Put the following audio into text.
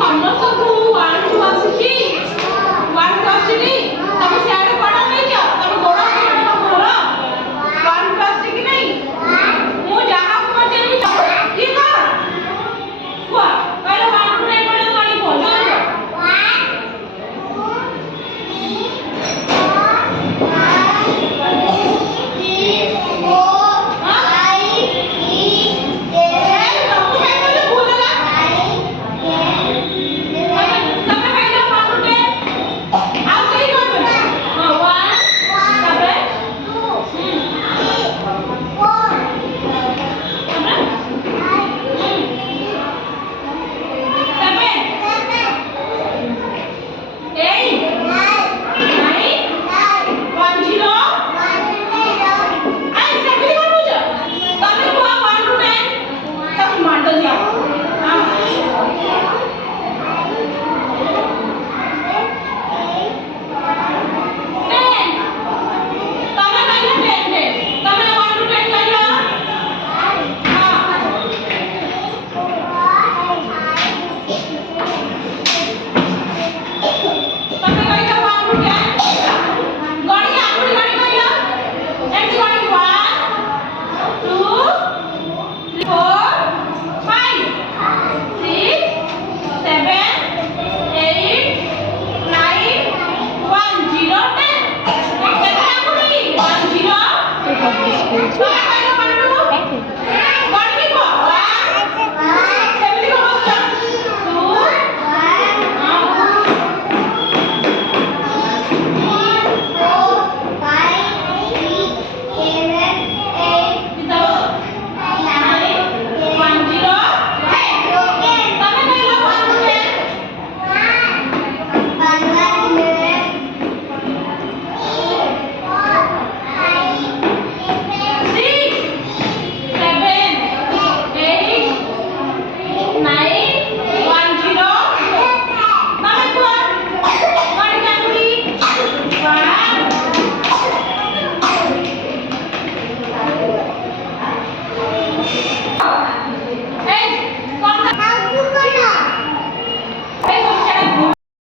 ସମସ୍ତଙ୍କୁ 1 2 ଆସିଛି 1 2 ଆସିନି ତମେ ସିଆଡେ ପଢ ନେଇଛ ତମେ ଗୋଡ଼ ହାତ ତମର 1 2 ଆସିଛି କି ନାହିଁ ମୁଁ ଯାହାକୁ ପଚାରିବି କିଏ କର କୁହ କହିଲେ 1 2 9 ପଢ ପାଣି ପହଞ୍ଚ